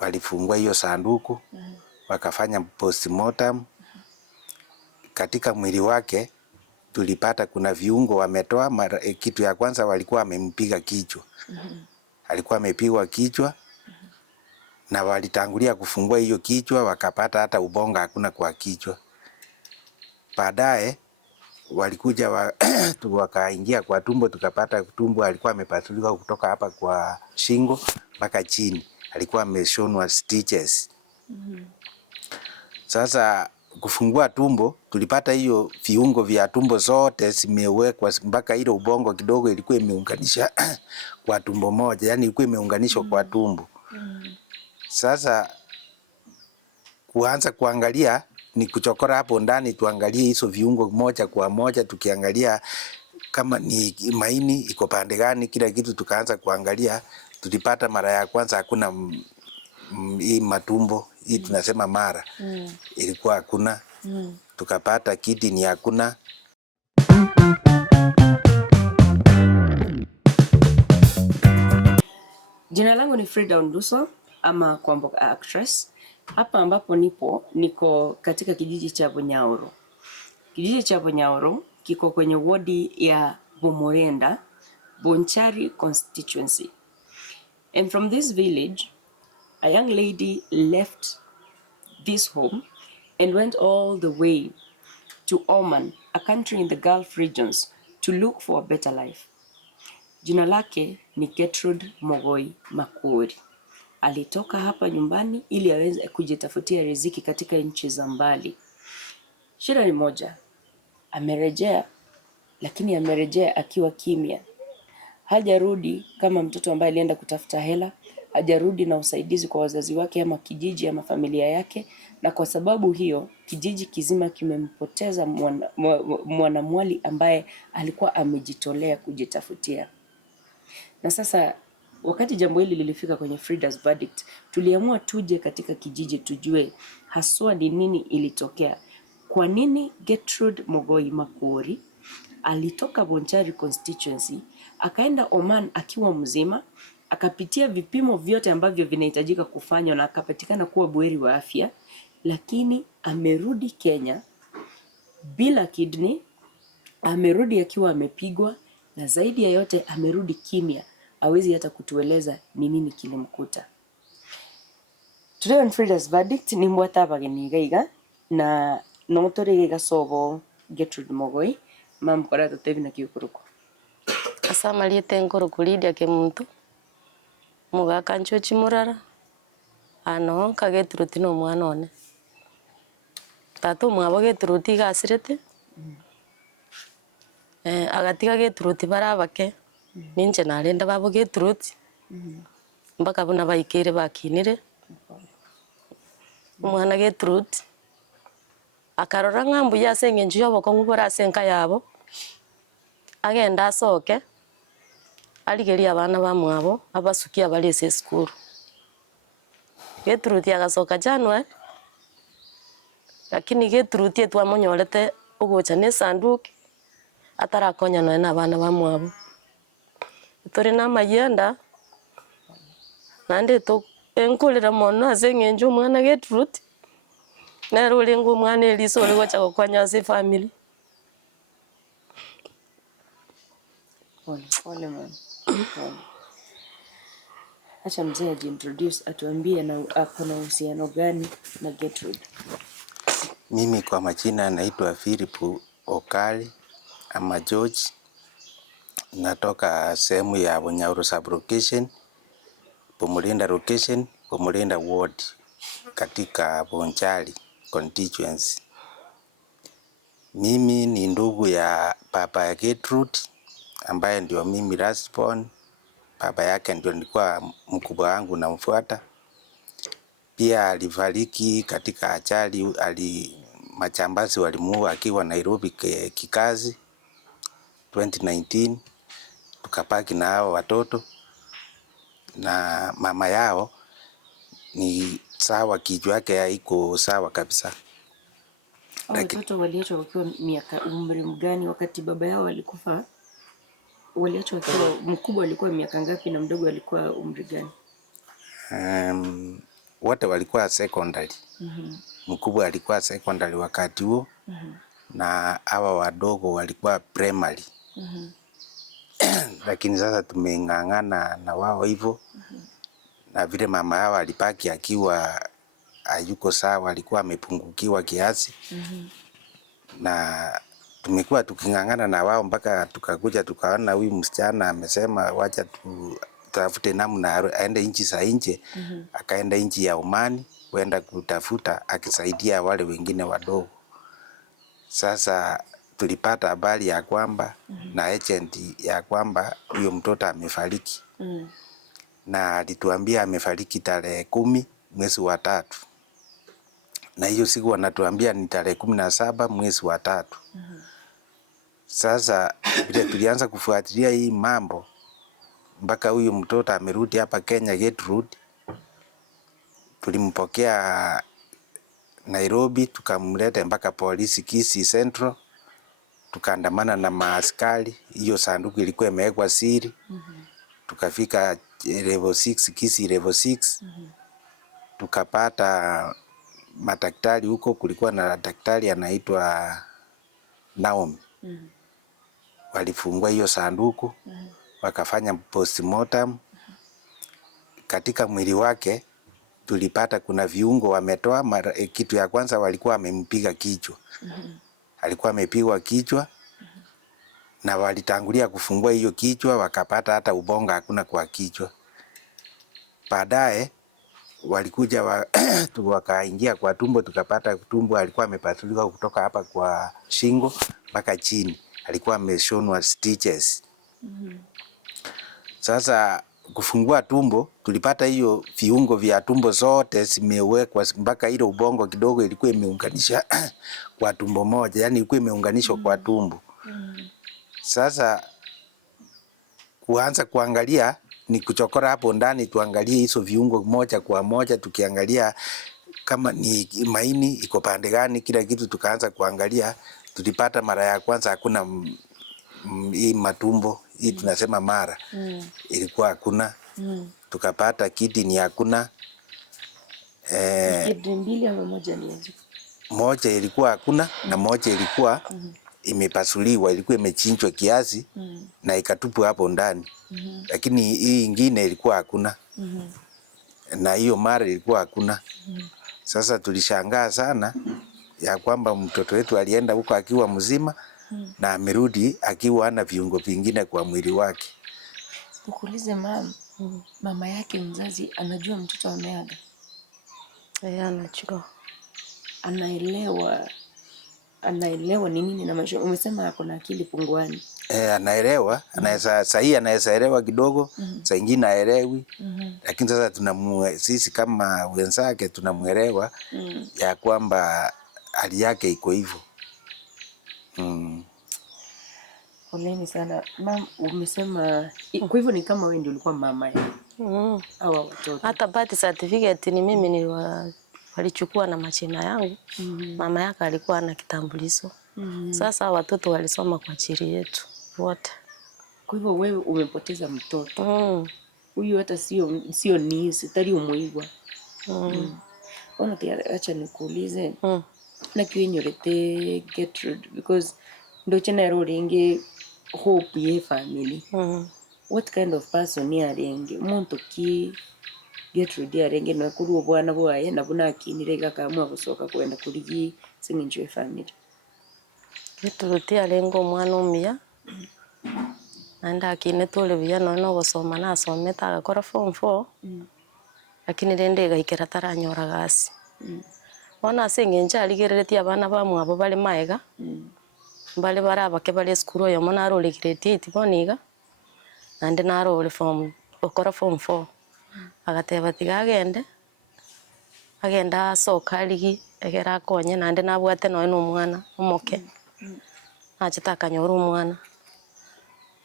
Walifungua hiyo sanduku, wakafanya postmortem. Katika mwili wake tulipata kuna viungo wametoa. Kitu ya kwanza walikuwa wamempiga kichwa. Alikuwa amepigwa kichwa na walitangulia kufungua hiyo kichwa, wakapata hata ubongo hakuna kwa kichwa. Baadaye walikuja wakaingia kwa tumbo, tukapata tumbo alikuwa amepasuliwa kutoka hapa kwa shingo mpaka chini. Alikuwa ameshonwa stitches. Sasa kufungua tumbo tulipata hiyo viungo vya tumbo zote zimewekwa mpaka ile ubongo kidogo ilikuwa imeunganisha kwa tumbo moja, yani ilikuwa imeunganishwa kwa tumbo. Sasa kuanza kuangalia ni kuchokora hapo ndani, tuangalie hizo viungo moja kwa moja, tukiangalia kama ni maini iko pande gani, kila kitu tukaanza kuangalia. Tulipata mara ya kwanza hakuna hii matumbo, hii tunasema mara. Ilikuwa hakuna. Tukapata kidney hakuna. Jina langu ni Frida Onduso ama Kwamboka Actress. Hapa ambapo niko katika kijiji cha Bunyaoro. Kijiji cha Bunyaoro kiko kwenye wodi ya Bomorenda, Bonchari constituency. And from this village, a young lady left this home and went all the way to Oman, a country in the Gulf regions, to look for a better life. Jina lake ni Gertrude Mogoi Makuori. Alitoka hapa nyumbani ili aweze kujitafutia riziki katika nchi za mbali. Shida ni moja, amerejea, lakini amerejea akiwa kimya. Hajarudi kama mtoto ambaye alienda kutafuta hela, hajarudi na usaidizi kwa wazazi wake ama kijiji ama familia yake, na kwa sababu hiyo kijiji kizima kimempoteza mwanamwali ambaye alikuwa amejitolea kujitafutia. Na sasa wakati jambo hili lilifika kwenye Frida's verdict, tuliamua tuje katika kijiji tujue haswa ni nini ilitokea. Kwa nini Gertrude Mogoi Makuori alitoka Bonchari constituency akaenda Oman akiwa mzima, akapitia vipimo vyote ambavyo vinahitajika kufanywa na akapatikana kuwa buheri wa afya, lakini amerudi Kenya bila kidney, amerudi akiwa amepigwa, na zaidi ya yote amerudi kimya. Hawezi hata kutueleza ni nini kilimkuta. Today on Frida's verdict ni mwata bageni gaiga na notore gasobo Gertrude Mogoi mamkora tutevi na kiukuruko. Asama liete nkuruku Lydia Kemuntu mugaka nchochi murara ano ka Gertrude no mwana one tatu mwabo Gertrude gasirete agatiga Gertrude barabake ninje narenda babo Gertrude mpaka buna baikire bakinire umwana Gertrude akarora ngambu yasenge nju yoboko ngubora asenka yabo agenda asoke aligeria abana bamwabo abasukia bali ese school. Gertrude agasoka January, lakini Gertrude twamunyorete ugocha ne sanduki atarakonya na abana bamwabo. Turi na mayenda nande to enkulira mono asenge nju mwana Gertrude na rulingu mwana eliso ligocha kokwanya se family. Pole mama. Acha mzee ajiintroduce, atuambie na akona uhusiano gani na Gertrude. Mimi kwa majina naitwa Philip Okali ama George. Natoka sehemu ya Bunyaoro sub-location, Bomorenda location, Bomorenda ward katika Bonchari constituency. Mimi ni ndugu ya baba ya Gertrude ambaye ndio mimi last born. Baba yake ndio nilikuwa mkubwa wangu na mfuata. Pia alifariki katika ajali, majambazi walimuua akiwa Nairobi kikazi 2019. Tukabaki na hao watoto na mama yao ni sawa, kichwa yake haiko sawa kabisa. Watoto waliachwa wakiwa umri mgani wakati baba yao alikufa? Waliachwa wakiwa mkubwa alikuwa miaka ngapi na mdogo alikuwa umri gani? Wote walikuwa secondary. Mkubwa alikuwa secondary wakati huo. Na hawa wadogo walikuwa primary. Lakini sasa tumeng'ang'ana na wao hivyo. Na vile mama yao alibaki akiwa hayuko sawa, alikuwa amepungukiwa kiasi. Na tumekuwa tuking'ang'ana na wao mpaka tukakuja tukaona huyu msichana amesema wacha tutafute namna aende nchi za nje. Akaenda nchi ya Omani kwenda kutafuta akisaidia wale wengine wadogo. Sasa tulipata habari ya kwamba na agent ya kwamba huyo mtoto amefariki. Na alituambia amefariki tarehe 10 mwezi wa 3. Na hiyo siku wanatuambia ni tarehe 17 mwezi wa 3. Sasa vile tulianza kufuatilia hii mambo mpaka huyu mtoto amerudi hapa Kenya Gertrude. Tulimpokea Nairobi tukamleta mpaka polisi Kisii Central. Tukaandamana na maaskari, hiyo sanduku ilikuwa imewekwa siri. Tukafika level 6 Kisii level 6. Tukapata madaktari huko, kulikuwa na daktari anaitwa Naomi. Walifungua hiyo sanduku, wakafanya postmortem. Katika mwili wake tulipata kuna viungo wametoa. Kitu ya kwanza walikuwa wamempiga kichwa. Alikuwa amepigwa kichwa na walitangulia kufungua hiyo kichwa, wakapata hata ubongo hakuna kwa kichwa. Baadaye walikuja wakaingia kwa tumbo, tukapata tumbo alikuwa amepasuliwa kutoka hapa kwa shingo mpaka chini. Alikuwa ameshonwa stitches. Sasa kufungua tumbo tulipata hiyo viungo vya tumbo zote zimewekwa mpaka ile ubongo kidogo ilikuwa imeunganisha kwa tumbo moja, yani ilikuwa imeunganishwa kwa tumbo. Sasa kuanza kuangalia ni kuchokora hapo ndani tuangalie hizo viungo moja kwa moja, tukiangalia kama ni maini iko pande gani, kila kitu tukaanza kuangalia. Tulipata mara ya kwanza hakuna hii matumbo, hii tunasema mara. Ilikuwa hakuna. Tukapata kidney hakuna. Kidney mbili ama moja ni moja ilikuwa hakuna na moja ilikuwa imepasuliwa, ilikuwa imechinjwa kiasi na ikatupwa hapo ndani. Lakini hii ingine ilikuwa hakuna. Na hiyo mara ilikuwa hakuna. Sasa tulishangaa sana ya kwamba mtoto wetu alienda huko akiwa mzima na amerudi akiwa hana viungo vingine kwa mwili wake. Nikuulize mama yake mzazi anajua mtoto ameaga? Anajua. Anaelewa ni nini na maisha. Umesema ako na akili punguani. Anaelewa, anaweza elewa kidogo, saa ingine haelewi. Lakini sasa sisi kama wenzake tunamuelewa ya kwamba hali yake iko hivyo. Poleni sana. Umesema kwa hivyo ni kama wewe ndio ulikuwa mama yake. Hawa watoto. Hata birth certificate ni mimi walichukua na majina yangu. Mama yake alikuwa na kitambulisho. Sasa watoto walisoma kwa ajili yetu wote. Kwa hivyo wewe umepoteza mtoto. Huyu hata sio ni sitari umuigwa. Ona acha nikuulize. Na kiwenyorete Gertrude because ndo chena roringe hope ye family. What kind of person ni arenge? Muntu ki Gertrude arenge na kuri obwana bwaye nabona akinire gakamwa gusoka kwenda kuri singinjwe family. Gertrude arengo mwana umia. Anda akine tole bya no gusoma na asometa agakora form 4. Lakini rende gaikera taranyora gasi. Wana sengenja aligereretia abana bamwe abo bali maega. Bali barabake bali skuru yo mona role grade 8 boniga. Ande na role okora form 4. Agateba tigagende. Agenda soka ligi egera konye nande nabwate no umwana omoke. Achita kanyora umwana.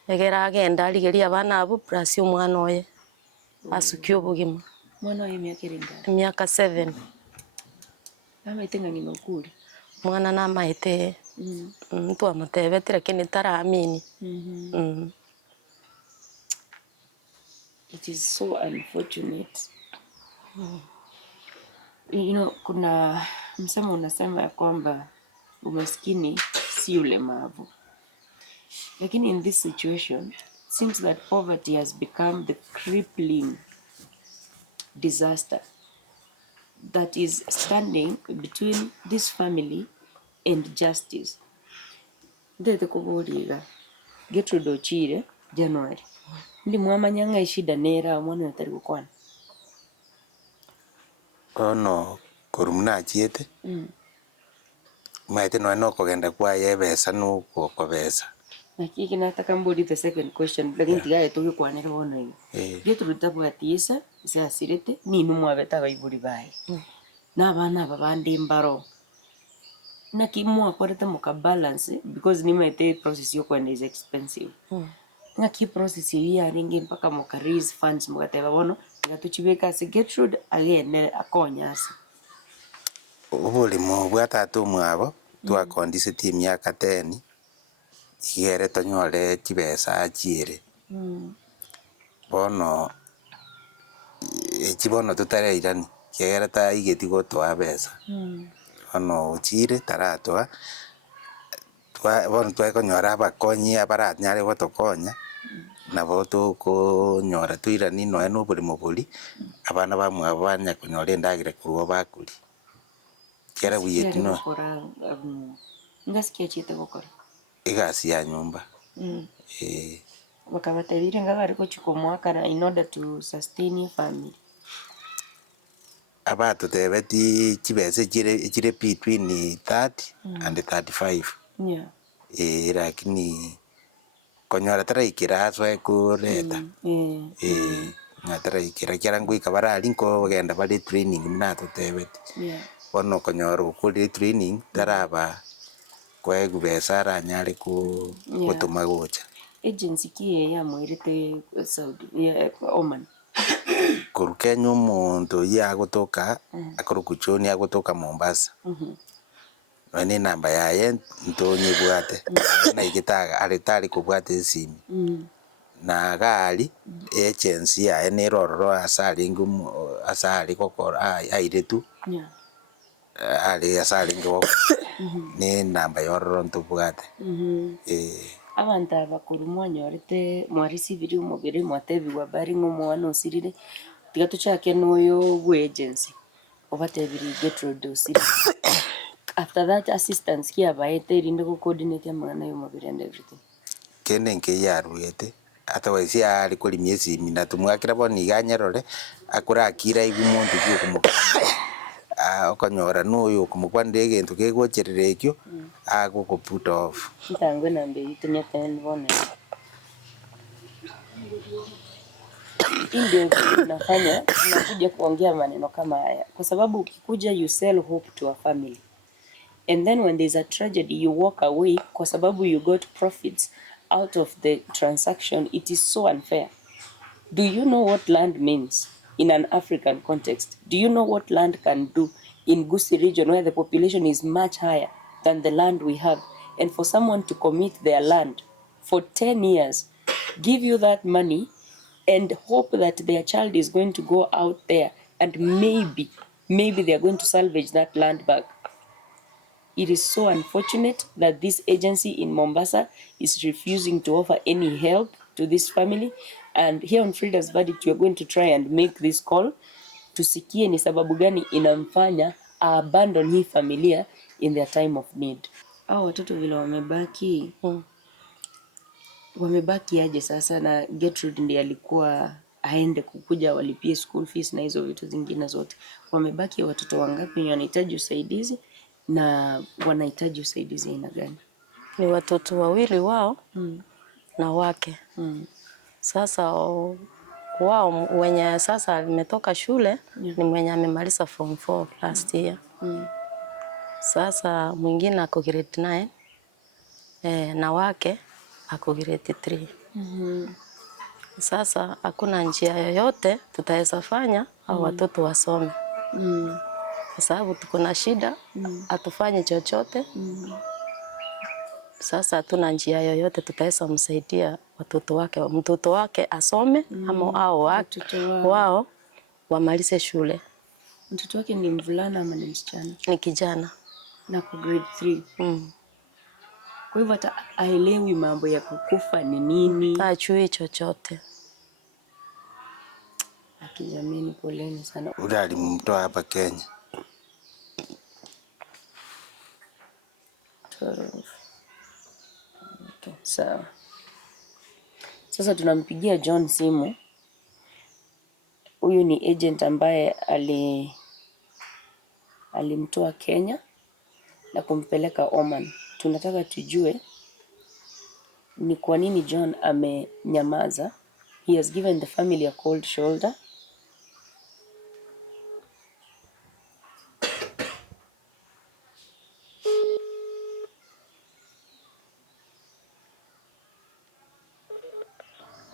Egera agenda aligeria abana abo plus umwana oye. Asukyo bugima. Mwana oye miaka iringa? Miaka 7. Ama itenga ni makuri. Mwana na maite mtu amutebetire kini taraamini. It is so unfortunate. You know, kuna msemo unasema ya kwamba umaskini si ulemavu. Lakini in this situation, it seems that poverty has become the crippling disaster that is standing between this family and justice. Ndete kuburiga Gertrude Ochire January. Ndi mwamanya nga ishida nera mwana natari gukwana. Ono kurumna chiete. Maite no kogenda kwa yebesa no ko besa. Nakiki nataka mburi the second question lakini tigaye tugikwanira bono hiyo. Gertrude tabwatisa isa asirete ni numwabeta baiburi bae. N'abana babandi mbaro na kimwa kwarete muka balance because ni mete process yo kwenda is expensive. Na ki process ya ringi mpaka muka raise funds mukateba bono ngatuchibeka se Gertrude agene akonyasa. Ubuli mu bwatatu mwabo twakondisiti emyaka 10 igere tonyore kibesa achire. Bono ekibono tutareirani kegera ta igeti gotwa besa. Ono uchire taratwa bono twakonyora abakonyi abaranyare gotokonya nabo tukonyora twirani no eno buri muburi abana bamwe abanya kunyora endagire kurwo bakuri kera buyeti no ngasikia chite gukora igasi ya nyumba. Bakabatabire nga bari kuchikomwaka in order to sustain your family. Abato tebeti kibese kire between 30 and 35. Yeah. Lakini konyora tara ikiraswa kureta. Natara ikira kira ngui kabarali nko genda bali training minato tebeti. Yeah. Bono konyora ukuri training taraba kwa gubesa ranyari ku gutuma gocha. Agency ki ya mwirite Saudi ya Oman. Kurukenya umuntu yagutuka akurukuchoni yagutuka Mombasa. Wani namba yaye ntonyi bwate na igitaga aritari kubwate simu. Na gali agency yaye nerororo asali ngum asali kokora airetu. Yeah. Ali asali ngo ni namba yororo ntubwate. Abantu abakuru mwanyorete mwarisibiri umubiri mwatebiwa bari nko mwana osirire tigatuchake noyo agency obatebiri Gertrude Osire. After that assistance kia baete rinde ko coordinate amana yo mubiri and everything kene nke yaruyete atawaisi ali kuri miezi minatumwakira boni ganyerore akura akira igumuntu cyuko okanyora noyo kumukwande egento kegocherere ekyo ago put off ntangwe nambe itunya ten bone ndio tunafanya tunakuja kuongea maneno kama haya kwa sababu ukikuja you sell hope to a family and then when there's a tragedy you walk away kwa sababu you got profits out of the transaction. It is so unfair. Do you know what land means in an African context? Do you know what land can do in Gusii region where the population is much higher than the land we have? And for someone to commit their land for 10 years, give you that money and hope that their child is going to go out there and maybe they are going to salvage that land back. It is so unfortunate that this agency in Mombasa is refusing to offer any help to this family. And here on Frida's Verdict, we are going to try and make this call. Tusikie ni sababu gani inamfanya abandon hii familia in their time of need. Hao watoto vile wamebaki, wamebaki aje sasa na Gertrude ndiye alikuwa aende kukuja walipie school fees na hizo vitu zingine zote. Wamebaki watoto wangapi wanahitaji usaidizi na wanahitaji usaidizi aina gani? Ni watoto wawili wao na wake. Sasa wao wenye sasa ametoka shule ni mwenye amemaliza form 4 last year. Sasa mwingine ako grade 9 na wake ako grade 3. Sasa hakuna njia yoyote tutaweza fanya au watoto wasome. Kwa sababu tuko na shida, atufanye chochote. Sasa hatuna njia yoyote tutaweza msaidia watoto wake, mtoto wake asome ama hao wao wamalize shule. Mtoto wake ni mvulana ama ni msichana? Ni kijana. Na kwa grade 3. Kwa hivyo hata haelewi mambo ya kukufa ni nini. Hajui chochote. Akijamini, poleni sana. Ule alimtoa hapa Kenya. Okay, sawa. Sasa tunampigia John simu. Huyu ni agent ambaye alimtoa Kenya na kumpeleka Oman. Tunataka tujue ni kwa nini John amenyamaza. He has given the family a cold shoulder.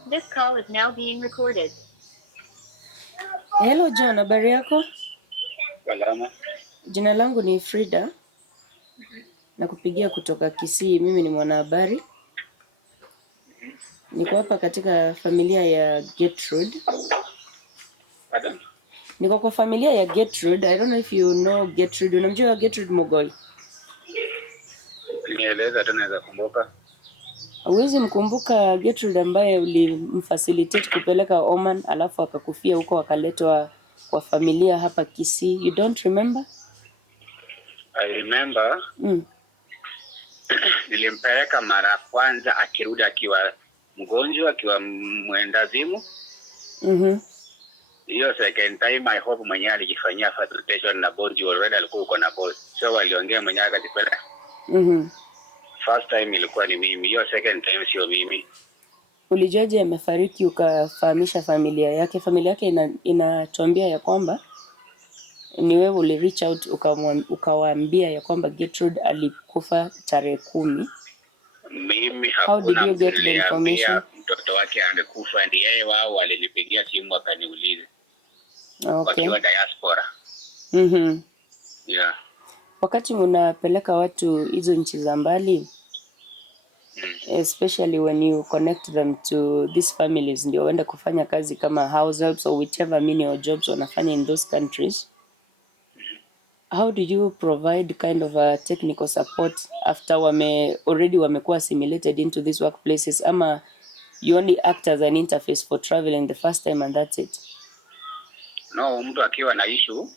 This call is now being recorded. Hello John, habari yako? Salama. Jina langu ni Frida. Nakupigia kutoka Kisii. Mimi ni mwanahabari. Niko hapa katika familia ya Gertrude. Pardon? Niko kwa familia ya Gertrude. I don't know if you know Gertrude. Unamjua Gertrude Mogoi? Nieleza tu naweza kumbuka. Huwezi mkumbuka Gertrude ambaye ulimfacilitate kupeleka Oman alafu akakufia huko akaletwa kwa familia hapa Kisii? You don't remember? I remember. Nilimpeleka mara kwanza akirudi akiwa mgonjwa, akiwa mwendazimu. Hiyo second time I hope mwenyewe alijifanyia facilitation na board already alikuwa uko na board. So waliongea mwenyewe akajipeleka. First time ilikuwa ni mimi. Hiyo second time sio mimi. Ulijuaje amefariki ukafahamisha familia yake? Familia yake inatuambia ya kwamba ni wewe uli reach out ukawaambia ya kwamba Gertrude alikufa tarehe 10. Mimi How did you get the information? Mtoto wake angekufa, ni yeye wao walinipigia simu wakaniuliza. Okay. Wakiwa diaspora. Yeah. Wakati mnapeleka watu hizo nchi za mbali, especially when you connect them to these families, ndio waenda kufanya kazi kama house helps or whichever menial jobs wanafanya in those countries, how do you provide kind of a technical support after already wamekuwa assimilated into these workplaces, ama you only act as an interface for traveling the first time and that's it? No, mtu akiwa na issue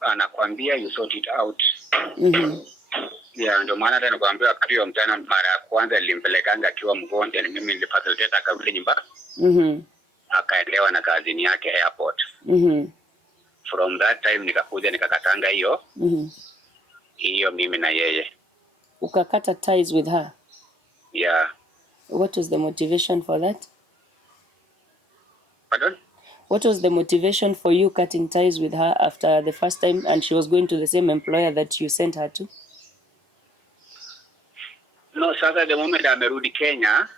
anakwambia you sort it out. Yeah, ndio maana hata nakwambia wakati wa mtana mara ya kwanza nilimpelekanga akiwa mgonjwa, ni mimi nilifacilitate akarudi nyumbani. Akaelewa na kazini yake airport. From that time nikakuja nikakatanga hiyo. Hiyo mimi na yeye. Ukakata ties with her? Yeah. What was the motivation for that? Pardon? What was the motivation for you cutting ties with her after the first time and she was going to the same employer that you sent her to? No, sasa the moment amerudi Kenya,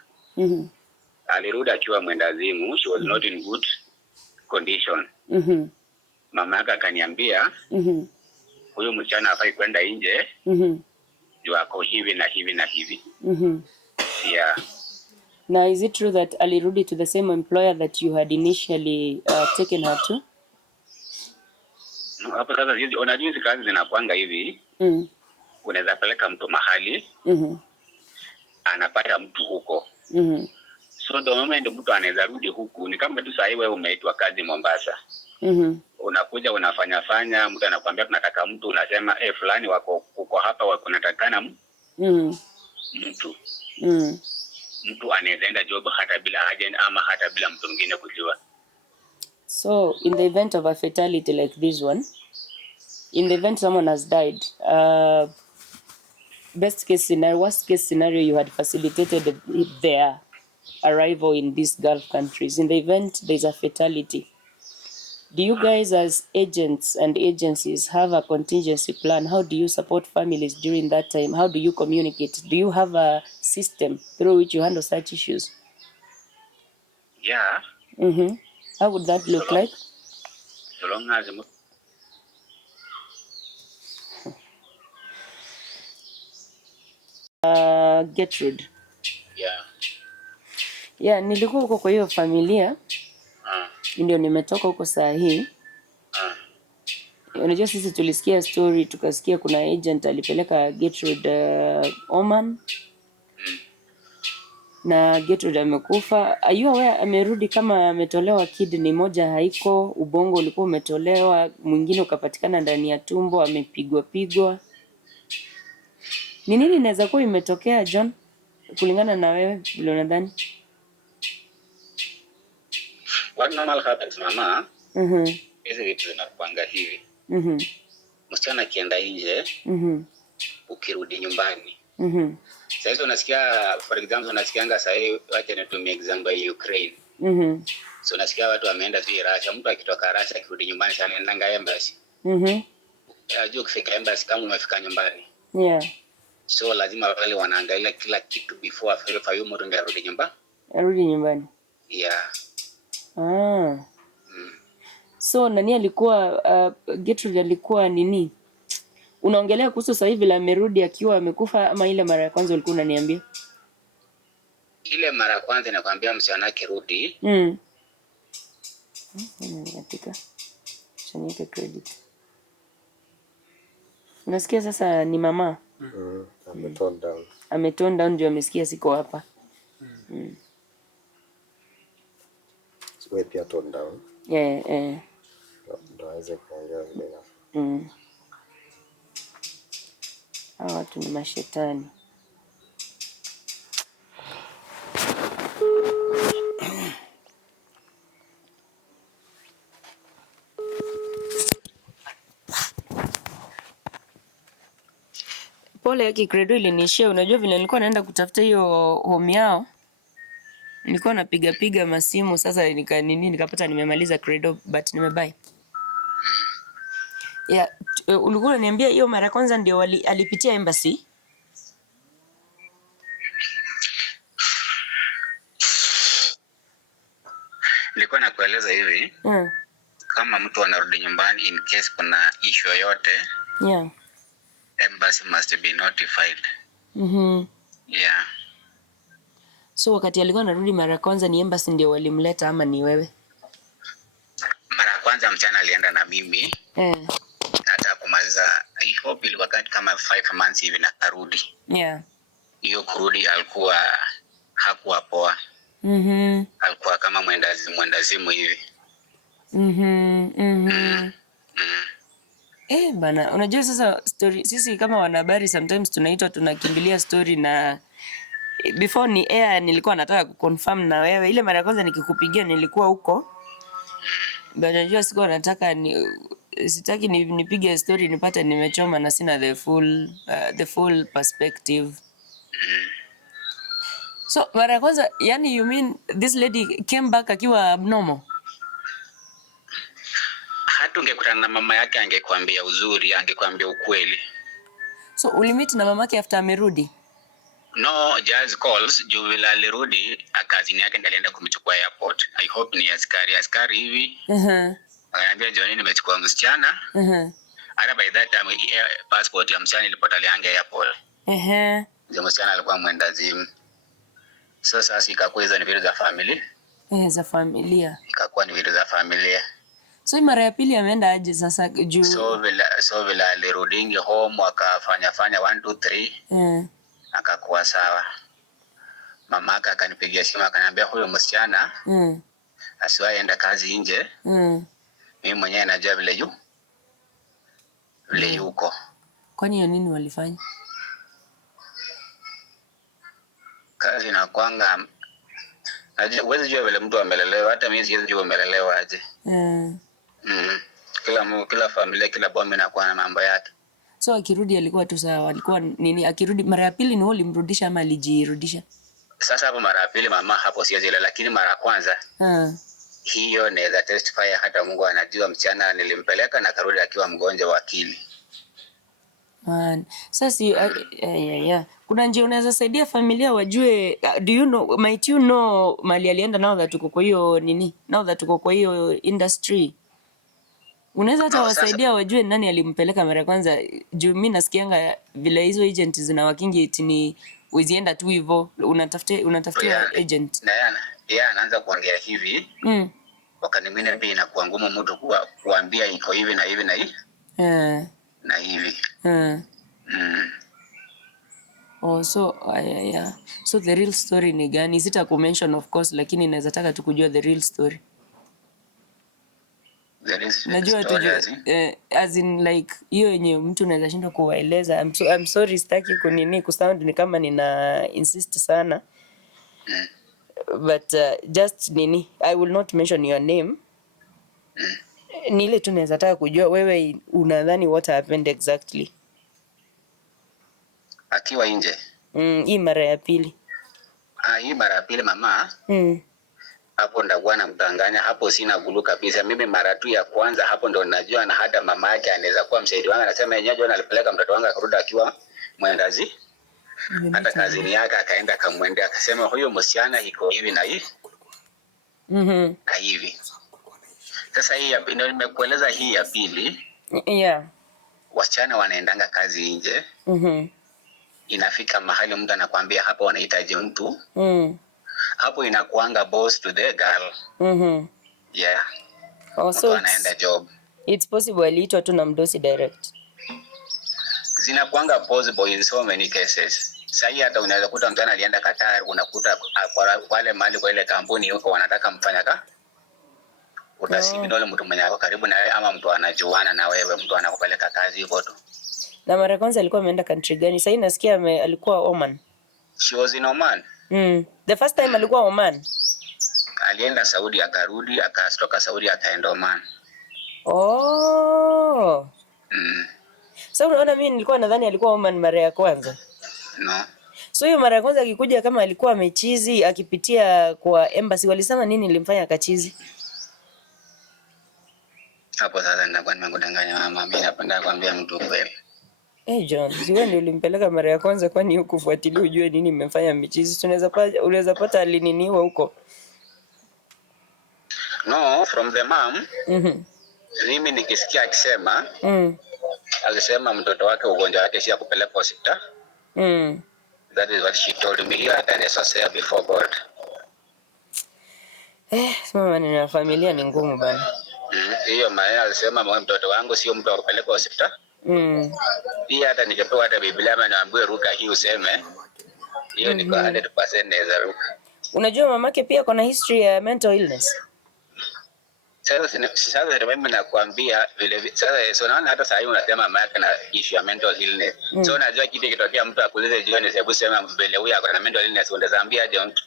alirudi akiwa mwendazimu. She was not in good condition. Mama yake akaniambia, huyu msichana hafai kwenda nje, yuko hivi na hivi na hivi. Yeah. Now, is it true that alirudi to the same employer that you had initially taken her to? No, hapo sasa unajua hizi kazi zinakuanga hivi. Unaweza peleka mtu mahali, anapata mtu huko. So the moment mtu anaweza rudi huku, ni kama tu sasa wewe umeitwa kazi Mombasa. Unakuja unafanya, mtu anakuambia tunataka mtu, unasema fulani wako huko hapa wako natakana mtu. Mtu anaweza enda job hata bila agent ama hata bila mtu mwingine kujua. So in the event of a fatality like this one, in the event someone has died, best case scenario, worst case scenario, you had facilitated their arrival in these Gulf countries. In the event there's a fatality, do you guys as agents and agencies have a contingency plan? How do you support families during that time? How do you communicate? Do you have a system through which you handle such issues? Yeah. How would that look like? So long as Gertrude. Yeah. Yeah, nilikuwa huko kwa hiyo familia. Ndio nimetoka huko saa hii. Unajua sisi tulisikia story, tukasikia kuna agent alipeleka Gertrude Oman. Na Gertrude amekufa. Are you aware amerudi kama ametolewa kidney moja haiko, ubongo ulikuwa umetolewa, mwingine ukapatikana ndani ya tumbo, amepigwa. Ni nini inaweza kuwa imetokea John? Kulingana na wewe vile unadhani? What normal happens mama? Hizi vitu zinakuanga hivi. Msichana akienda nje, ukirudi nyumbani. Sasa hizo unasikia, for example unasikianga sasa hivi, wacha nitumie example ya Ukraine. So unasikia watu wameenda Russia, mtu akitoka Russia akirudi nyumbani sana anaenda embassy. Unajua ukifika embassy kama umefika nyumbani. Yeah. So lazima wale wanaangalia kila kitu before verify huyo mtu ndio arudi nyumbani. Arudi nyumbani. Yeah. So nani alikuwa Gertrude alikuwa nini? Unaongelea kuhusu sasa hivi la amerudi akiwa amekufa ama ile mara ya kwanza ulikuwa unaniambia? Ile mara ya kwanza nakwambia msichana akirudi. Natika. Shanipe credit. Unasikia sasa ni mama? Ametone down. Ametone down ndio amesikia siko hapa. Wewe pia tone down. Yeah. Ndio aweze kuongea vile. Hawa watu ni mashetani. Pole yake credo ilinishia. Unajua vile nilikuwa naenda kutafuta hiyo home yao, nilikuwa napiga masimu. Sasa nikapata nimemaliza credo but nimebuy. Yeah, ulikuwa unaniambia hiyo mara kwanza ndio alipitia embassy. Nilikuwa nakueleza hivi. Kama mtu anarudi nyumbani in case kuna issue yoyote. Yeah. Embassy must be notified. Yeah. So wakati alikuwa anarudi mara kwanza ni embassy ndio walimleta ama ni wewe? Mara kwanza mchana alienda na mimi. Hata kumaliza I hope ilikuwa kama 5 months hivi na karudi. Yeah. Hiyo kurudi alikuwa hakuwa poa. Alikuwa kama mwendazimu hivi. Bana, unajua sasa story sisi kama wanahabari sometimes tunaitwa tunakimbilia story na before ni air nilikuwa nataka kuconfirm na wewe. Ile mara ya kwanza nikikupigia nilikuwa huko. But unajua sikuwa nataka sitaki nipige story nipate nimechoma na sina the full perspective. So mara ya kwanza yani you mean this lady came back akiwa abnormal? Hata ungekutana na mama yake angekwambia uzuri, angekwambia ukweli. So ulimit na mamake after amerudi? No, just calls. Juu vile alirudi, kazini yake ndiye alienda kumchukua airport. I hope ni askari hivi. Ananiambia John nimechukua msichana. Hata by that time passport ya msichana ilipotalianga airport. Ndio msichana alikuwa mwendazimu. Sasa ikakuwa hizo ni vitu za family. Za familia. Ikakuwa ni vitu za familia. So mara ya pili ameenda aje sasa juu? So vile alirudingi home akafanya 1 2 3. Akakuwa sawa. Mamaka akanipigia simu akaniambia huyo msichana asiwahi enda kazi nje. Mimi mwenyewe najua vile yuko. Kwani hiyo nini walifanya? Kazi na kwanga huwezi jua vile mtu amelelewa, hata mimi siwezi jua amelelewa aje. Kila familia, kila boma inakuwa na mambo yake. So akirudi alikuwa tu sawa, alikuwa nini? Akirudi mara ya pili ni wewe ulimrudisha ama alijirudisha? Sasa hapo mara ya pili mama hapo siwezi ile, lakini mara ya kwanza hiyo naweza testify, hata Mungu anajua msichana nilimpeleka na karudi akiwa mgonjwa wa akili. Sasa kuna njia unaweza saidia familia wajue, do you know, might you know mali alienda now that tuko kwa hiyo nini, now that tuko kwa hiyo industry, unaweza hata wasaidia wajue nani alimpeleka mara kwanza. Juu mimi nasikianga vile hizo agent zina wakingi eti ni uzienda tu hivyo unatafutia agent. Na anaanza kuongea hivi wakati mwingine pia inakuwa ngumu mtu kuambia iko hivi na hivi na hivi na hivi. Oh, so yeah. So the real story ni gani? Sita ku-mention of course, lakini naweza taka tu kujua the real story. Najua tujue as in like hiyo yenye mtu anaweza shinda kuwaeleza. I'm sorry, sitaki kusound ni kama nina insist sana. But just I will not mention your name. Ni ile tu naweza taka kujua wewe unadhani what happened exactly. Akiwa nje. Hii mara ya pili. Hii mara ya pili mama. Hapo ndakuwa namdanganya, hapo sina gulu kabisa. Mimi mara tu ya kwanza hapo ndo najua, na hata mama yake anaweza kuwa msaidizi wangu, anasema yenyewe John alipeleka mtoto wangu akarudi akiwa mwendazi. Hata kazini yake akaenda akamwendea akasema huyo msichana iko hivi na hivi. Na hivi. Sasa hii ndio nimekueleza hii ya pili. Wasichana wanaendanga kazi nje. Inafika mahali mtu anakuambia hapa wanahitaji mtu. Hapo inakuanga boss to the girl. Yeah. So anaenda job. It's possible aliitwa tu na mdosi direct. Zinakuanga possible in so many cases. Sasa hata unaweza kuta mtu alienda Qatar, unakuta wale mali kwa ile kampuni huko wanataka mfanyaka. Utasibi dole mtu mwenye ako karibu na wewe ama mtu anajuana na wewe, mtu anakupeleka kazi huko tu. Na mara kwanza alikuwa ameenda country gani? Sasa nasikia alikuwa Oman. She was in Oman. The first time alikuwa Oman. Alienda Saudi akarudi, akastoka Saudi akaenda Oman. So unaona mimi nilikuwa nadhani alikuwa Oman mara ya kwanza. No. So hiyo mara ya kwanza akikuja kama alikuwa amechizi akipitia kwa embassy, walisema nini ilimfanya akachizi? Hapo sasa ninakuwa nimekudanganya mama, mimi napenda kuambia mtu kweli. John, wewe ndio ulimpeleka mara ya kwanza, kwani hukufuatilia ujue nini imemfanya michizi? Unaweza pata alininiwa huko. No, from the mom. Mimi nikisikia akisema alisema mtoto wake ugonjwa wake si kupeleka hospitali. That is what she told me here, and I said before God. Mama, nina familia ni ngumu bana. Hiyo maana alisema mtoto wangu sio mtu wa kupeleka hospitali. Pia hata nikipewa hata Biblia ama niambiwe ruka hii useme. Hiyo ni kwa 100% naweza ruka. Unajua mamake pia kuna history ya mental illness. Sasa mimi nakwambia vile sasa, so naona hata sasa hivi unasema mama yake na issue ya mental illness. So unajua kitu kitokea mtu akuulize jioni, hebu sema mbele huyu ako na mental illness, unaweza aje mtu?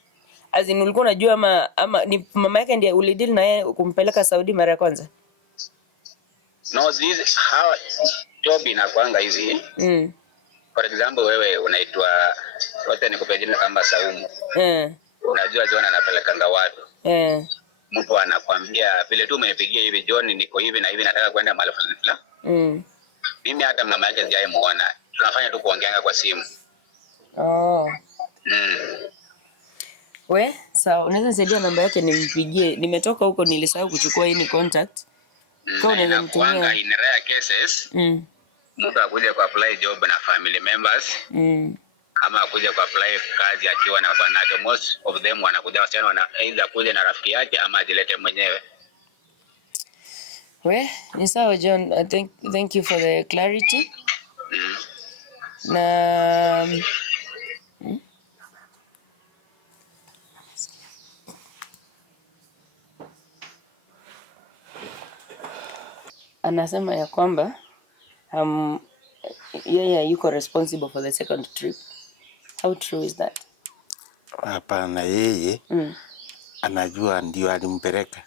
As in ulikuwa unajua ama ni mama yake ndiye ulideal na yeye kumpeleka Saudi mara ya kwanza? No, this how job inakuanga hizi. For example, wewe unaitwa wote nikupe jina kama Saumu. Unajua John anapelekanga watu. Mtu anakwambia vile tu umenipigia hivi John, niko hivi na hivi, nataka kwenda mahali fulani. Mimi hata mama yake sijamuona. Tunafanya tu kuongeanga kwa simu. Sawa, unaweza nisaidia namba yake nimpigie. Nimetoka huko nilisahau kuchukua hii ni contact. Kwa unaweza nitumia. In rare cases. Mtu akuje ku apply job na family members. Ama akuje ku apply kazi akiwa na bwanake. Most of them wanakuja wasichana wana either kuja na rafiki yake ama ajilete mwenyewe. Ni sawa John. Thank you for the clarity. Na anasema ya kwamba yeye yuko responsible for the second trip. How true is that? Hapana, yeye anajua ndio alimpeleka.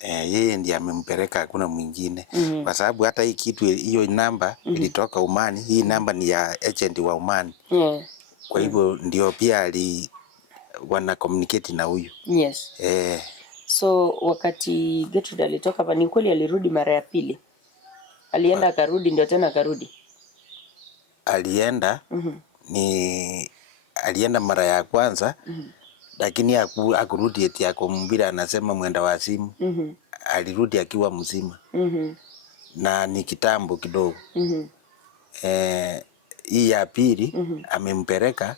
Yeye ndiye amempeleka, hakuna mwingine. Kwa sababu hata hii kitu, hiyo namba ilitoka Omani. Hii namba ni ya agent wa Omani. Kwa hivyo ndio pia wana communicate na huyu. So wakati Gertrude alitoka hapa, ni kweli alirudi mara ya pili? Alienda akarudi ndio tena akarudi? Alienda alienda mara ya kwanza, lakini hakurudi eti yako mbira, anasema mwenda wa simu. Alirudi akiwa mzima. Na ni kitambo kidogo. Hii ya pili amempeleka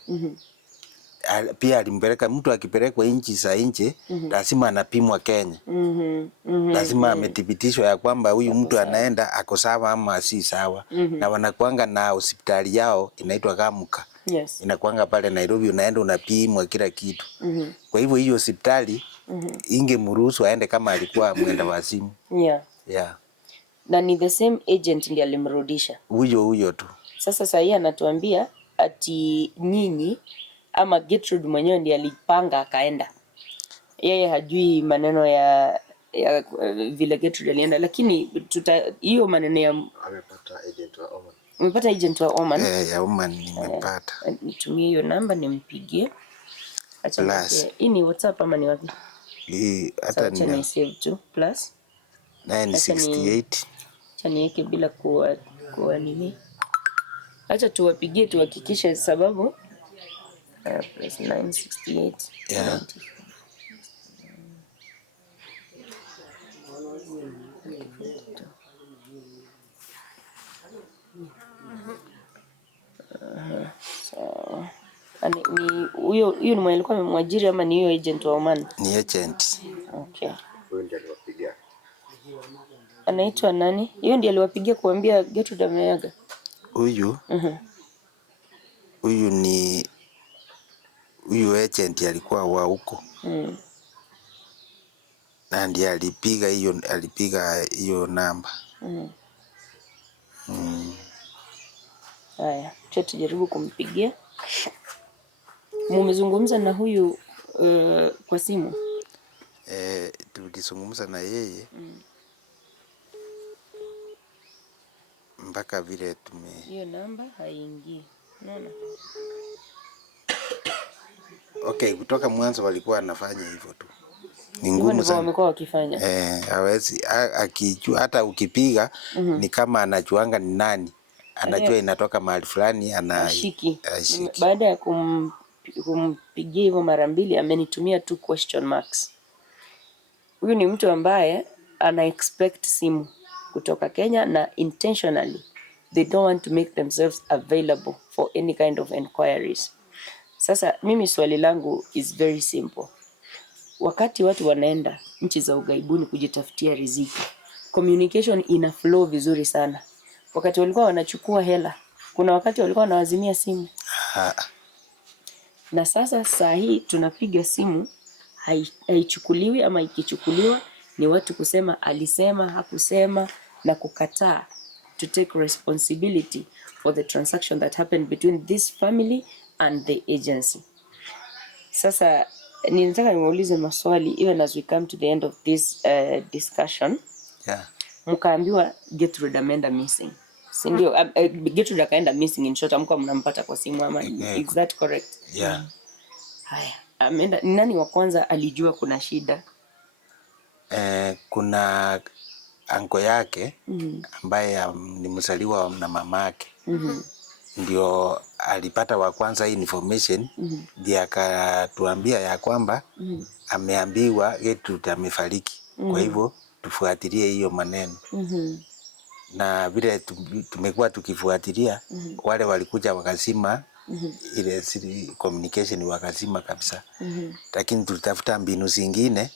pia alimpeleka. Mtu akipelekwa nchi za nje lazima anapimwa Kenya. Lazima amethibitishwa ya kwamba huyu mtu anaenda ako sawa ama si sawa. Na wanakuanga na hospitali yao inaitwa Kamuka. Yes. Inakuanga pale Nairobi, unaenda unapimwa kila kitu. Kwa hivyo hiyo hospitali ingemruhusu aende kama alikuwa mwenda wazimu. Yeah. Na ni the same agent ndiye alimrudisha. Huyo tu. Sasa sahii anatuambia ati nyinyi ama Gertrude mwenyewe ndiye alipanga akaenda. Yeye hajui maneno ya vile Gertrude alienda, lakini hiyo maneno ya amepata agent wa Oman. Umepata agent wa Oman? Ya Oman nimepata. Nitumie hiyo namba nimpigie. Acha hii ni WhatsApp ama ni wapi? Hii hata ni save tu plus 968. Acha niweke bila kuwa nini. Acha tuwapigie tuhakikishe sababu plus 968. Yeah. So ni huyo ni mwenye alikuwa amemwajiri ama ni huyo agent wa Oman? Ni agent. Okay. Huyo ndiye aliwapigia. Anaitwa nani? Hiyo ndiye aliwapigia kuambia Gertrude ameaga. Huyu ni huyu agent alikuwa wa huko. Na ndiye alipiga hiyo namba. Haya, tujaribu kumpigia. Mumezungumza na huyu kwa simu? Tulikizungumza na yeye mpaka vile hiyo namba haingii. Unaona? Okay, kutoka mwanzo walikuwa wanafanya hivyo tu. Ni ngumu sana. Wamekuwa wakifanya. Hawezi akijua hata ukipiga ni kama anajuanga ni nani. Anajua inatoka mahali fulani ashiki. Baada ya kumpigia hivyo mara mbili amenitumia 2 question marks. Huyu ni mtu ambaye ana expect simu kutoka Kenya na intentionally they don't want to make themselves available for any kind of inquiries. Sasa mimi swali langu is very simple. Wakati watu wanaenda nchi za ughaibuni kujitafutia riziki, communication ina flow vizuri sana. Wakati walikuwa wanachukua hela, kuna wakati walikuwa wanawazimia simu. Na sasa saa hii tunapiga simu haichukuliwi, ama ikichukuliwa ni watu kusema alisema, hakusema, na kukataa to take responsibility for the transaction that happened between this family and the agency. Sasa ninataka niwaulize maswali even as we come to the end of this discussion. Yeah. Mkaambiwa Gertrude ameenda missing. Si ndio? Gertrude akaenda missing in short, amko mnampata kwa simu ama is that correct? Yeah. Haya, ameenda. Nani wa kwanza alijua kuna shida? Kuna anko yake ambaye ni mzaliwa na mamake. Ndio alipata wa kwanza information, ndiye akatuambia ya kwamba ameambiwa Gertrude amefariki. Kwa hivyo tufuatilie hiyo maneno. Na vile tumekuwa tukifuatilia, wale walikuja wakazima ile communication wakazima kabisa. Lakini tulitafuta mbinu zingine,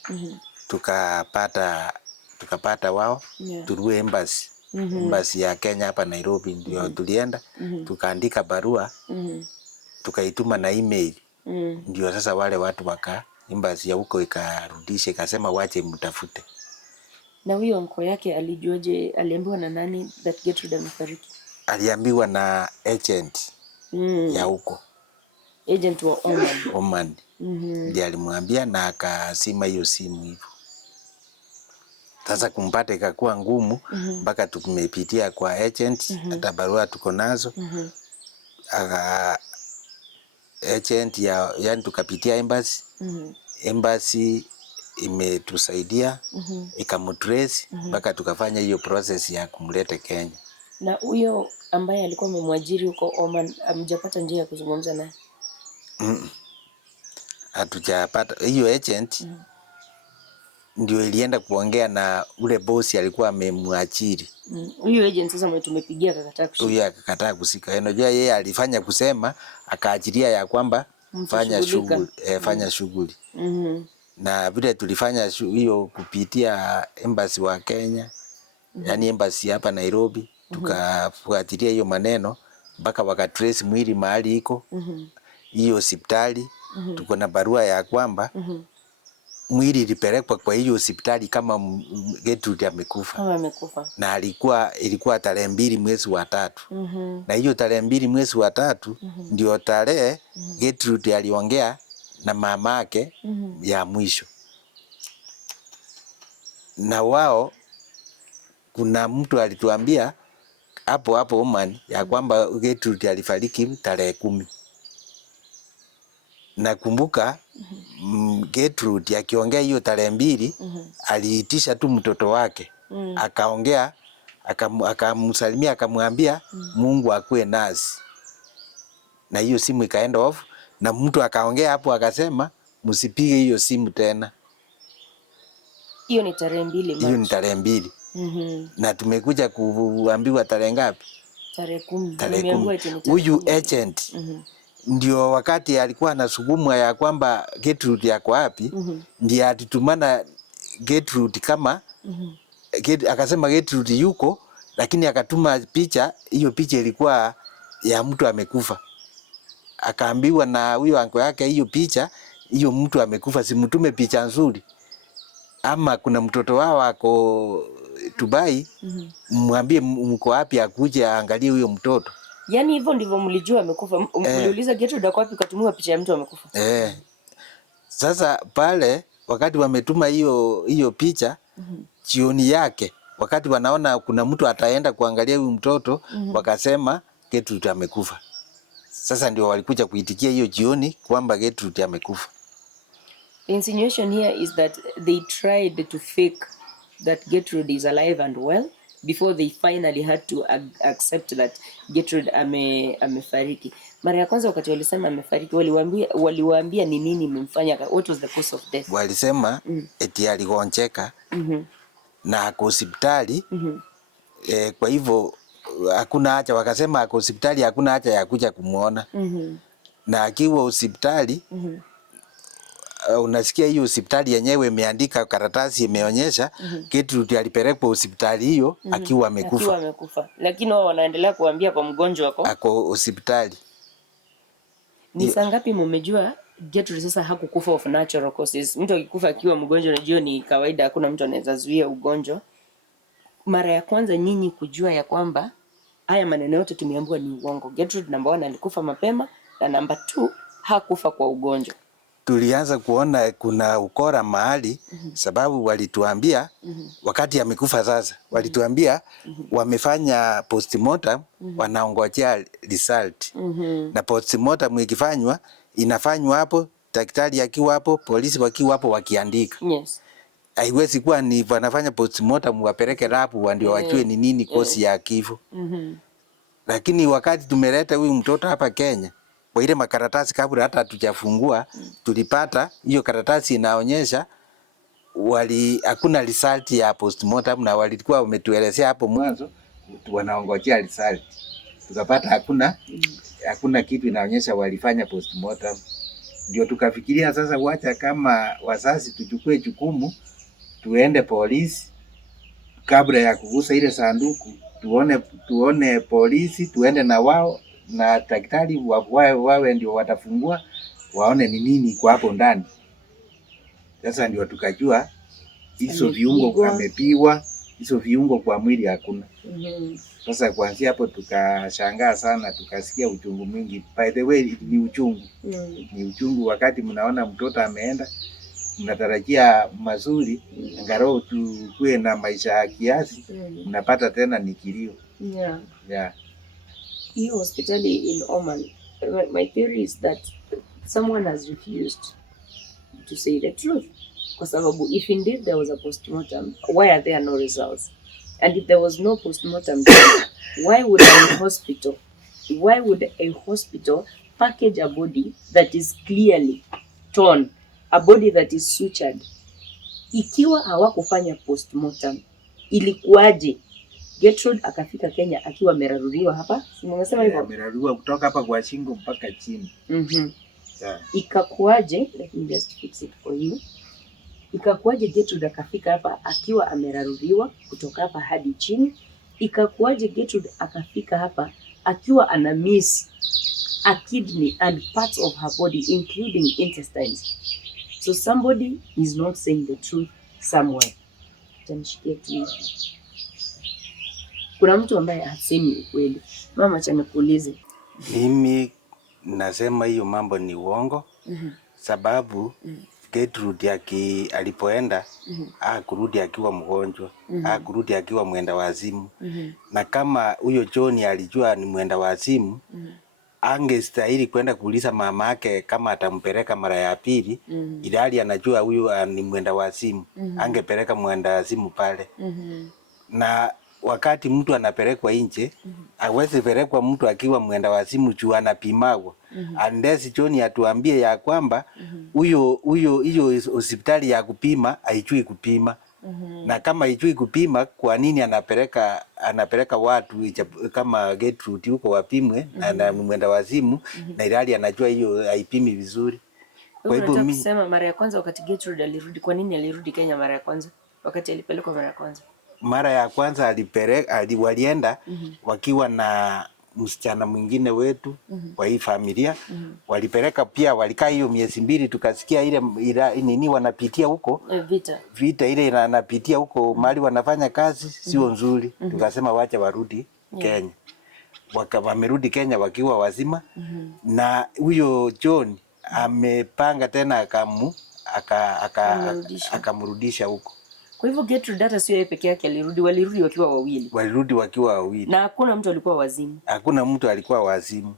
tukapata wao, turue embassy. Embassy ya Kenya hapa Nairobi ndio tulienda, tukaandika barua, tukaituma na email. Ndio sasa wale watu embassy ya huko ikarudisha, ikasema wache mtafute. Na huyo anko yake alijuaje? Aliambiwa na nani that Gertrude amefariki? Aliambiwa na agent ya huko. Agent wa Oman. Ndiye alimwambia na akasima hiyo simu hivyo. Sasa kumpata ikakuwa ngumu mpaka tumepitia kwa agent, hata barua tuko nazo. Agent yani tukapitia embassy. Embassy imetusaidia, ikamtrace mpaka tukafanya hiyo process ya kumleta Kenya. Na huyo ambaye alikuwa amemwajiri huko Oman, amjapata njia ya kuzungumza naye? Hatujapata. Hiyo agent ndio ilienda kuongea na ule boss alikuwa amemwajiri. Huyo agent sasa tumepigia akakataa kushika. Huyo akakataa kusika. Unajua yeye alifanya kusema akaajiria ya kwamba fanya shughuli. Na vile tulifanya hiyo kupitia embassy wa Kenya, yani embassy hapa Nairobi, tukafuatilia hiyo maneno mpaka wakatrace mwili mahali iko. Hiyo hospitali tuko na barua ya kwamba mwili ilipelekwa kwa hiyo hospitali kama Gertrude amekufa. Na ilikuwa tarehe 2 mwezi wa 3. Na hiyo tarehe 2 mwezi wa 3 ndio tarehe Gertrude aliongea na mamake ya mwisho. Na wao kuna mtu alituambia hapo Oman ya kwamba Gertrude alifariki tarehe 10. Nakumbuka Gertrude akiongea hiyo tarehe 2 aliitisha tu mtoto wake. Akaongea, akamsalimia, akamwambia Mungu akue nasi. Na hiyo simu ikaenda off, na mtu akaongea hapo akasema msipige hiyo simu tena. Hiyo ni tarehe 2. Hiyo ni tarehe 2. Na tumekuja kuambiwa tarehe ngapi? Tarehe 10. Tarehe 10. Huyu agent ndio wakati alikuwa anasukumwa ya kwamba Gertrude yako wapi, ndiye atitumana Gertrude kama akasema Gertrude yuko, lakini akatuma picha. Hiyo picha ilikuwa ya mtu amekufa. Akaambiwa na huyo anko yake, hiyo picha, hiyo mtu amekufa, simtume picha nzuri, ama kuna mtoto wao ako Dubai, mwambie mko wapi akuje aangalie huyo mtoto. Yani hivyo ndivyo mlijua amekufa. Mliuliza Gertrude ako wapi, katumwa picha ya mtu amekufa. Sasa pale wakati wametuma hiyo picha, jioni yake wakati wanaona kuna mtu ataenda kuangalia huyu mtoto, wakasema Gertrude amekufa. Sasa ndio walikuja kuitikia hiyo jioni kwamba Gertrude amekufa. The insinuation here is that they tried to fake that Gertrude is alive and well before they finally had to accept that Gertrude amefariki. Mara ya kwanza wakati walisema amefariki, waliwaambia ni nini imemfanya, what was the cause of death? Walisema eti aligonjeka na ako hospitali. Kwa hivyo hakuna haja, wakasema ako hospitali, hakuna haja ya kuja kumuona. Na akiwa hospitali, unasikia hiyo hospitali yenyewe imeandika karatasi, imeonyesha Gertrude alipelekwa hospitali hiyo akiwa amekufa. Lakini wao wanaendelea kuambia kwa mgonjwa ako hospitali. Ni saa ngapi mmejua Gertrude sasa hakukufa of natural causes? Mtu akikufa akiwa mgonjwa, unajua ni kawaida, hakuna mtu anaweza zuia ugonjwa. Mara ya kwanza nyinyi kujua ya kwamba haya maneno yote tumeambiwa ni uongo, Gertrude number 1 alikufa mapema, na number 2 hakufa kwa ugonjwa, tulianza kuona kuna ukora mahali, sababu walituambia wakati amekufa sasa, walituambia wamefanya postmortem, wanaongojea result. Na postmortem ikifanywa, inafanywa hapo, daktari akiwa hapo, polisi wakiwa hapo wakiandika. Haiwezi kuwa ni wanafanya postmortem wapeleke lab ndio wajue ni nini kosi ya kifo. Lakini wakati tumeleta huyu mtoto hapa Kenya, kwa ile makaratasi kabla hata hatujafungua, tulipata hiyo karatasi inaonyesha hakuna result ya postmortem, na walikuwa wametuelezea hapo mwanzo wanaongojea result. Tukapata hakuna kitu inaonyesha walifanya postmortem. Ndio tukafikiria sasa, wacha kama wazazi tuchukue jukumu, tuende polisi kabla ya kugusa ile sanduku, tuone polisi, tuende na wao na daktari wawe ndio watafungua waone ni nini kwa hapo ndani. Sasa ndio tukajua hizo viungo amepiwa, hizo viungo kwa mwili hakuna. Sasa kuanzia hapo tukashangaa sana, tukasikia uchungu mwingi. By the way, ni uchungu. Ni uchungu wakati mnaona mtoto ameenda, mnatarajia mazuri, angalau tukue na maisha ya kiasi, mnapata tena ni kilio. Hiyo hospitali in Oman, my theory is that someone has refused to say the truth. Kwa sababu if indeed there was a postmortem, why are there no results? And if there was no postmortem, why would a hospital package a body that is clearly torn, a body that is sutured? Ikiwa hawakufanya postmortem, ilikuwaje Gertrude akafika Kenya akiwa ameraruliwa hapa? Simesema hivyo, ameraruliwa kutoka hapa kwa shingo mpaka chini. Ikakuaje, let me just fix it for you. Ikakuaje Gertrude akafika hapa akiwa ameraruliwa kutoka hapa hadi chini? Ikakuaje Gertrude akafika hapa akiwa ana miss a kidney and parts of her body including intestines? So somebody is not saying the truth somewhere. Tanishikia tu hivi. Kuna mtu ambaye hasemi ukweli. Mama, acha nikuulize. Mimi nasema hiyo mambo ni uongo. Sababu Gertrude alipoenda hakurudi akiwa mgonjwa, hakurudi akiwa mwenda wazimu. Na kama huyo John alijua ni mwenda wazimu, angestahili kwenda kuuliza mama yake kama atampeleka mara ya pili, ilhali anajua huyu ni mwenda wazimu, angepeleka mwenda wazimu pale. Na wakati mtu anapelekwa nje, hawezi pelekwa mtu akiwa mwenda wazimu juu anapimagwa. Unless John atuambie ya kwamba hiyo hospitali ya kupima haijui kupima. Na kama haijui kupima, kwa nini anapeleka watu kama Gertrude huko wapimwe na mwenda wazimu, na ilhali anajua hiyo haipimi vizuri. Kwa hivyo mimi kusema mara ya kwanza wakati Gertrude alirudi, kwa nini alirudi Kenya mara ya kwanza wakati alipelekwa mara ya kwanza? Mara ya kwanza walienda wakiwa na msichana mwingine wetu wa hii familia. Walipeleka pia, walikaa hiyo miezi 2, tukasikia ile nini wanapitia huko vita ile inapitia huko mahali wanafanya kazi sio nzuri. Tukasema wacha warudi Kenya. Wamerudi Kenya wakiwa wazima. Na huyo John amepanga tena akamrudisha huko. Kwa hivyo Gertrude hata sio yeye peke yake alirudi, walirudi wakiwa wawili. Walirudi wakiwa wawili. Na hakuna mtu alikuwa wazimu. Hakuna mtu alikuwa wazimu.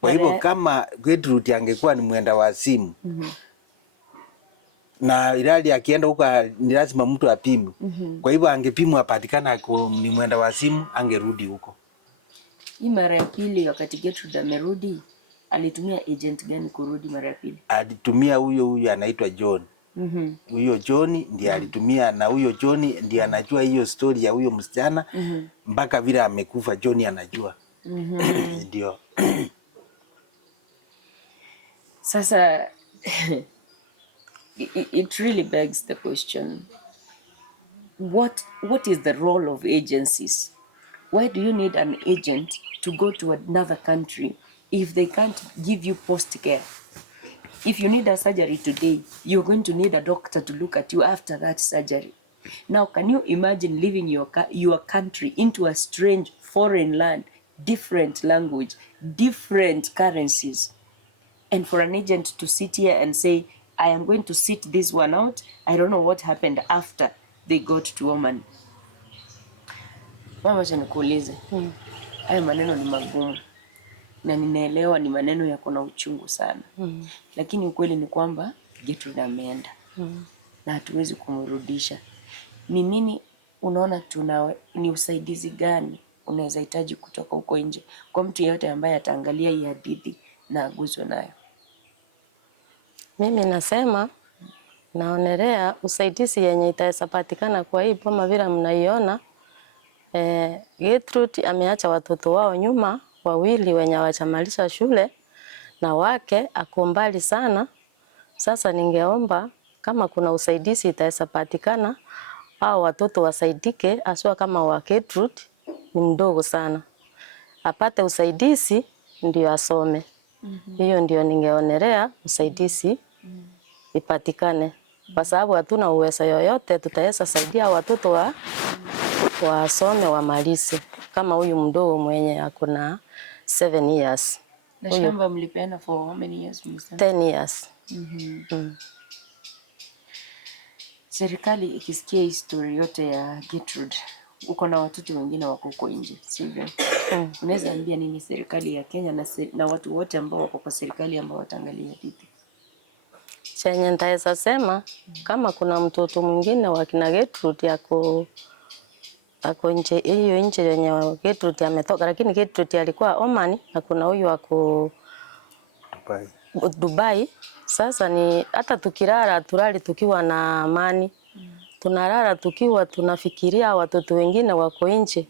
Kwa hivyo kama Gertrude angekuwa ni mwenda wazimu, na ilhali akienda huko ni lazima mtu apimwe. Kwa hivyo angepimwa apatikana ni mwenda wazimu, angerudi huko. Hii mara ya pili wakati Gertrude amerudi, alitumia agent gani kurudi mara ya pili? Alitumia huyo anaitwa John. Huyo John ndiye alitumia, na huyo John ndiye anajua hiyo story ya huyo msichana mpaka vile amekufa. John anajua. Ndio. Sasa it really begs the question, what is the role of agencies? Why do you need an agent to go to another country if they can't give you post care? If you need a surgery today, you're going to need a doctor to look at you after that surgery. Now, can you imagine leaving your country into a strange foreign land, different language, different currencies, and for an agent to sit here and say, I am going to sit this one out. I don't know what happened after they got to Oman. Mama, acha nikuulize. Haya maneno ni magumu. Na ninaelewa ni maneno yako na uchungu sana. Lakini ukweli ni kwamba Gertrude ameenda. Na hatuwezi kumrudisha. Ni nini unaona ni usaidizi gani unaweza hitaji kutoka huko nje kwa mtu yeyote ambaye ataangalia hii hadithi na aguzwe nayo? Mimi nasema naonelea usaidizi yenye itaweza patikana kwa hii boma vile mnaiona. Gertrude ameacha watoto wao nyuma wawili wenye hawajamaliza shule na wake ako mbali sana. Sasa ningeomba kama kuna usaidizi itaweza patikana au watoto wasaidike, aswa kama wa Gertrude ni mdogo sana, apate usaidizi ndio asome. Hiyo ndio ningeonelea usaidizi ipatikane, kwa sababu hatuna uwezo yoyote tutaweza saidia watoto wasome wamalize, kama huyu mdogo mwenye akona 7 years. Na shamba mlipeana for how many years? 10 years. Serikali ikisikia history yote ya Gertrude, uko na watoto wengine wako huko nje, sivyo? Unaweza ambia nini serikali ya Kenya na watu wote ambao wako kwa serikali ambao wataangalia hadithi? Chenye nitaweza sema, kama kuna mtoto mwingine wa kina Gertrude ako nje, hiyo nje yenye Gertrude ametoka, lakini Gertrude alikuwa Oman na kuna huyu wako Dubai. Sasa ni hata tukilala tulali tukiwa na amani. Tunalala tukiwa tunafikiria watoto wengine wako nje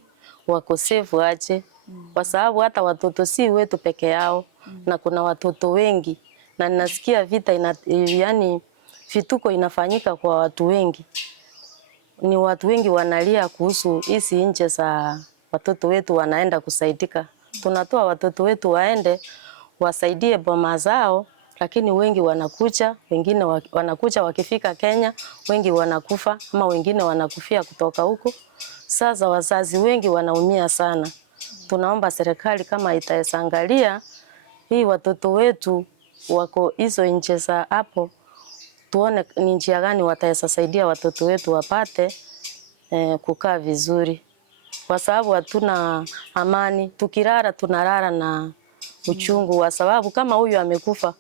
wako safe aje. Kwa sababu hata watoto si wetu peke yao, na kuna watoto wengi, na ninasikia vita yani vituko inafanyika kwa watu wengi. Ni watu wengi wanalia kuhusu hizi nje za watoto wetu wanaenda kusaidika. Tunatoa watoto wetu waende wasaidie boma zao, lakini wengi wanakuja, wengine wanakuja wakifika Kenya, wengi wanakufa ama wengine wanakufia kutoka huko. Sasa wazazi wengi wanaumia sana. Tunaomba serikali kama itaangalia hii watoto wetu wako hizo nje za hapo, tuone ni njia gani wataweza saidia watoto wetu wapate kukaa vizuri, kwa sababu hatuna amani. Tukilala tunalala na uchungu, kwa sababu kama huyu amekufa,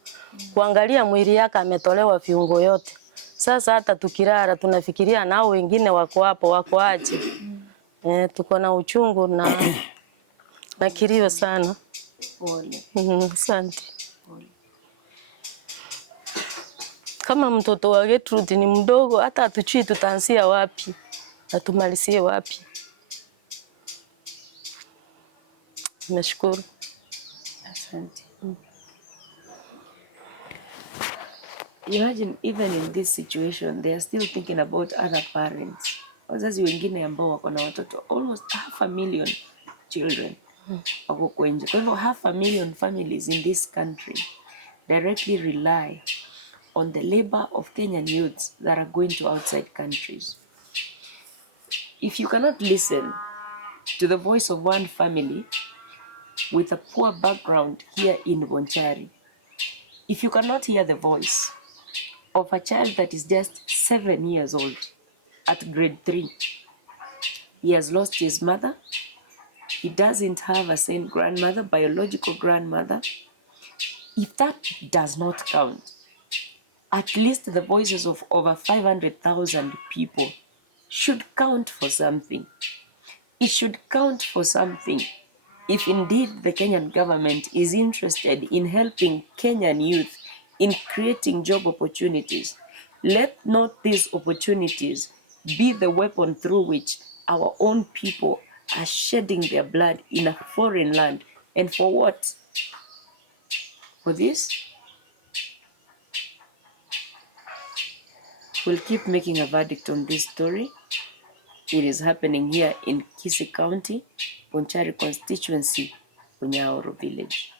kuangalia mwili yake ametolewa viungo yote. Sasa hata tukilala tunafikiria nao wengine wako hapo, wako aje. Tuko na uchungu na kilio sana. Pole. Asante. Kama mtoto wa Gertrude ni mdogo, hata hatujui tutaanzia wapi na tumalizie wapi. Nashukuru. Asante. Imagine even in this situation they are still thinking about other parents. Wazazi wengine ambao wako na watoto, almost 500,000 children wako kwa nje. Kwa hivyo 500,000 families in this country directly rely on the labor of Kenyan youths that are going to outside countries. If you cannot listen to the voice of one family with a poor background here in Bonchari, if you cannot hear the voice of a child that is just 7 years old at grade 3, he has lost his mother, he doesn't have a sane grandmother, biological grandmother. If that does not count, at least the voices of over 500,000 people should count for something. It should count for something. If indeed the Kenyan government is interested in helping Kenyan youth in creating job opportunities, let not these opportunities be the weapon through which our own people are shedding their blood in a foreign land. And for what? For this? We'll keep making a verdict on this story. It is happening here in Kisii County, Bonchari constituency, Unyaoro village.